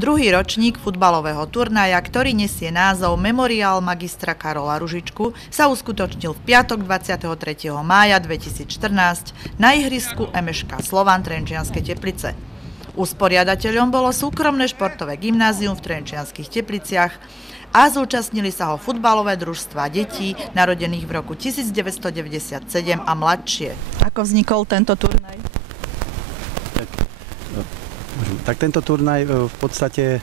Druhý ročník futbalového turnaja, ktorý nesie názov Memoriál magistra Karola Ružičku, sa uskutočnil v piatok 23. mája 2014 na ihrisku MŠK Slovan Trenčianske Teplice. Usporiadateľom bolo súkromné športové gymnázium v Trenčianskych Tepliciach a zúčastnili sa ho futbalové družstvá detí narodených v roku 1997 a mladšie. Ako vznikol tento turnaj? Tak tento turnaj v podstate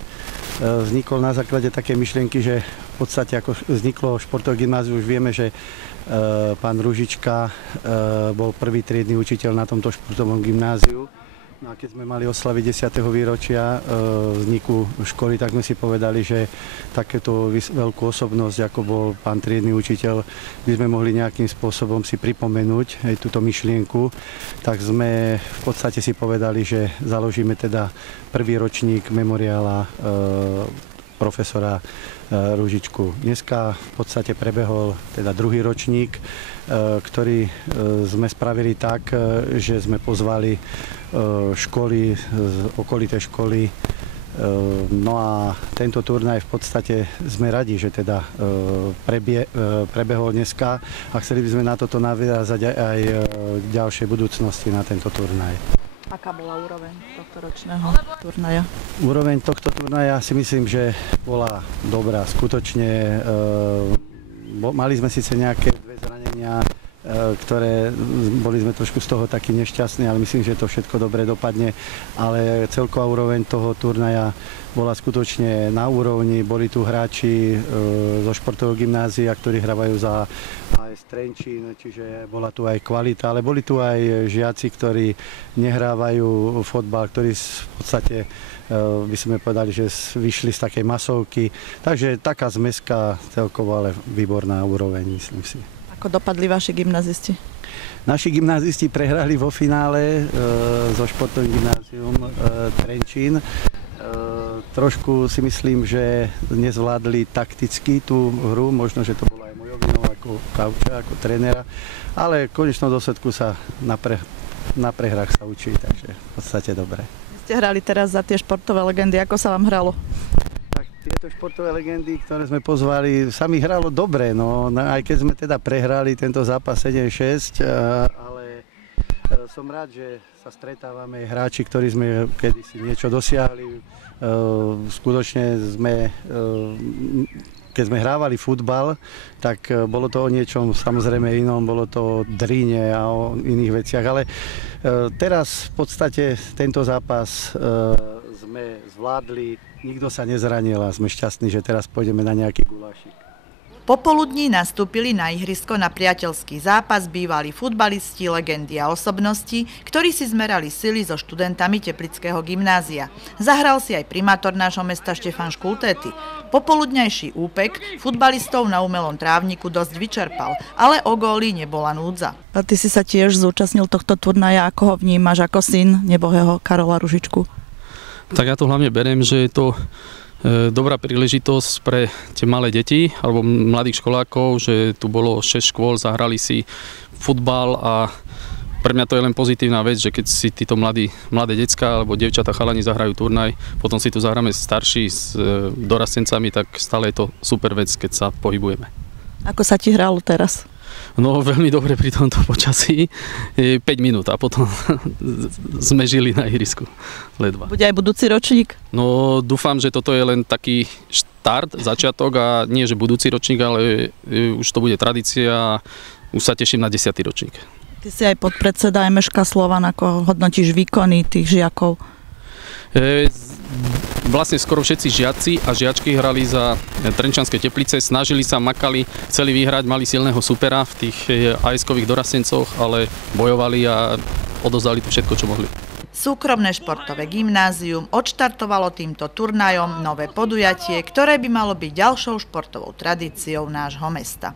vznikol na základe také myšlienky, že v podstate ako vzniklo športové gymnázium, už vieme, že pán Ružička bol prvý triedny učiteľ na tomto športovom gymnáziu. No a keď sme mali oslaviť 10. výročia vzniku školy, tak sme si povedali, že takéto veľkú osobnosť, ako bol pán triedny učiteľ, by sme mohli nejakým spôsobom si pripomenúť aj túto myšlienku. Tak sme v podstate si povedali, že založíme teda prvý ročník memoriála profesora Ružičku. Dneska v podstate prebehol teda druhý ročník, ktorý sme spravili tak, že sme pozvali školy, okolité školy. No a tento turnaj v podstate sme radi, že teda prebehol dneska a chceli by sme na toto naviazať aj ďalšie budúcnosti na tento turnaj. Aká bola úroveň tohto ročného turnaja? Úroveň tohto turnaja si myslím, že bola dobrá. Skutočne mali sme síce nejaké dve zranenia, ktoré boli sme trošku z toho takí nešťastní, ale myslím, že to všetko dobre dopadne. Ale celková úroveň toho turnaja bola skutočne na úrovni. Boli tu hráči zo športového gymnázia, ktorí hrávajú za AS Trenčín, čiže bola tu aj kvalita, ale boli tu aj žiaci, ktorí nehrávajú fotbal, ktorí v podstate by sme povedali, že vyšli z takej masovky. Takže taká zmeska celkovo, ale výborná úroveň, myslím si. Ako dopadli vaši gymnazisti? Naši gymnazisti prehrali vo finále so športovým gymnázium Trenčín. Trošku si myslím, že nezvládli takticky tú hru, možno, že to bolo aj mojou vinou ako kauča, ako trénera, ale v konečnom dôsledku sa na prehrách sa učí, takže v podstate dobre. Ste hrali teraz za tie športové legendy, ako sa vám hralo? Tieto športové legendy, ktoré sme pozvali, sa mi hralo dobre, no, aj keď sme teda prehrali tento zápas 7-6, ale som rád, že sa stretávame hráči, ktorí sme kedysi niečo dosiahli. Skutočne sme, keď sme hrávali futbal, tak bolo to o niečom samozrejme inom, bolo to o dríne a o iných veciach, ale teraz v podstate tento zápas sme zvládli, nikto sa nezranil a sme šťastní, že teraz pôjdeme na nejaký gulášik. Popoludní nastúpili na ihrisko na priateľský zápas bývalí futbalisti, legendy a osobnosti, ktorí si zmerali sily so študentami Teplického gymnázia. Zahral si aj primátor nášho mesta Štefan Škultéty. Popoludňajší úpek futbalistov na umelom trávniku dosť vyčerpal, ale o góly nebola núdza. A ty si sa tiež zúčastnil tohto turnaja, ako ho vnímaš ako syn nebohého Karola Ružičku? Tak ja to hlavne beriem, že je to dobrá príležitosť pre tie malé deti alebo mladých školákov, že tu bolo 6 škôl, zahrali si futbal a pre mňa to je len pozitívna vec, že keď si títo mladé decká alebo dievčatá chalani zahrajú turnaj, potom si tu zahráme starší s dorastencami, tak stále je to super vec, keď sa pohybujeme. Ako sa ti hralo teraz? No veľmi dobre pri tomto počasí, 5 minút a potom sme žili na ihrisku ledva. Bude aj budúci ročník? No dúfam, že toto je len taký štart, začiatok a nie, že budúci ročník, ale už to bude tradícia a už sa teším na 10. ročník. Ty si aj podpredseda MŠK Slovan, ako hodnotíš výkony tých žiakov? Vlastne skoro všetci žiaci a žiačky hrali za Trenčianske Teplice, snažili sa, makali, chceli vyhrať, mali silného supera v tých AS-kových dorastencoch, ale bojovali a odozdali tu všetko, čo mohli. Súkromné športové gymnázium odštartovalo týmto turnajom nové podujatie, ktoré by malo byť ďalšou športovou tradíciou nášho mesta.